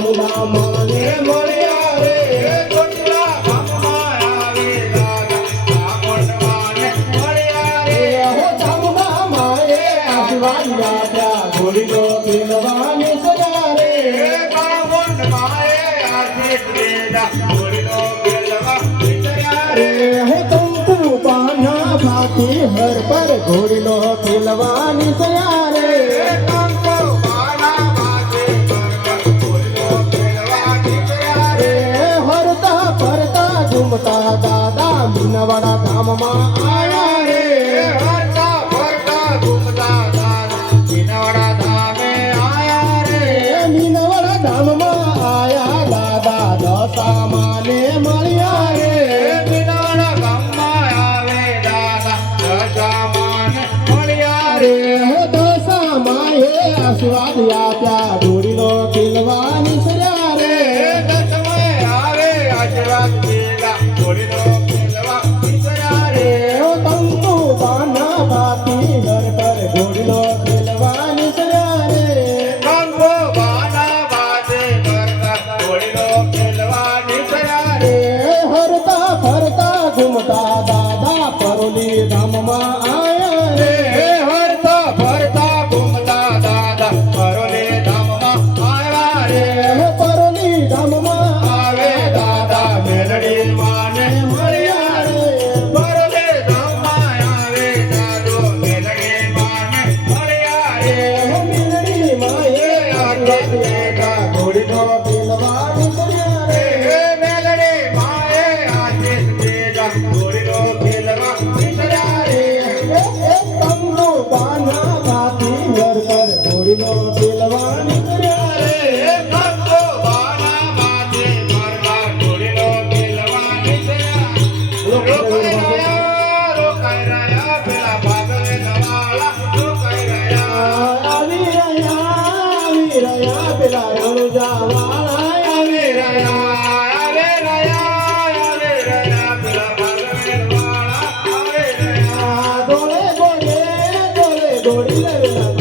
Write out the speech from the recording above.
ગામના માને મળ્યા રે ગોટલા ગામમાં આવે દાદા બ્રાહ્મણવાને મળ્યા રે હો ગામના માએ આશીર્વાદ આપ્યા ઘોડીનો ખેલવાની સજા રે બ્રાહ્મણ માએ આશીષ દીધા ઘોડીનો ખેલવા વિચાર્યા રે હે કંકુ પાના ભાતી હર પર ઘોડીનો ખેલવાની સજા રે કંકો બાણા વાગે ઘોડીનો ખેલવા વિચાર્યા રે હરતા ફરતા ઝૂમતા દાદા મીનવાડા ગામમાં આયા રે હરતા ફરતા ઘૂમતા દાદા મીનવાડા ધામે આયા રે મીનવાડા ગામમાં આયા દાદા દશા માને મળ્યા રે મીનવાડા ગામમાં આવે દાદા દશામાને મળ્યા રે દશા માએ આશીર્વાદ આપ્યા ઘોડીનો ખેલવાની સજા રે દસમે આવે આશીર્વાદ દીધા ઘોડીનો ખેલવા વિચાર્યા રે કંકુ પાના ભાતી હર પર ઘોડીનો ખેલવાની સજા રે કંકો બાણા વાગે ઘોડીનો ખેલવા વિચાર્યા રે હરતા ફરતા ઘૂમતા દાદા પરોલી ધામમાં આયા રે હરતા ફરતા ઘૂમતા દાદા પરોલે ધામમાં આવ્યા રે પરોલી ધામમાં આવે દાદા મેલડી માને મળ્યા રે પરોલે ધામમાં આવે દાદો મેલડી માને મળ્યા રે મીનડી માએ આશીર્વાદ આપ્યા ઘોડીનો ખેલવાની સજા રે મેલડી માએ આશીષ દીધા ઘોડીનો ખેલવા વિચાર્યા રે કંકુ પાના ભાતી હર પર ઘોડીનો ખેલવાની સજા રે કંકો બાણા વાગે ઘોડીનો ખેલવા વિચાર્યા રોકાઈ રહ્યા પેલા ભાગલે નવાળા રોકાઈ રહ્યા આવી રહ્યા પેલા રણુજાવાળા આવે રહ્યા પેલા ભાગલે નવાળા આવે રહ્યા દોડે દોડે દોડે દોડી લેલા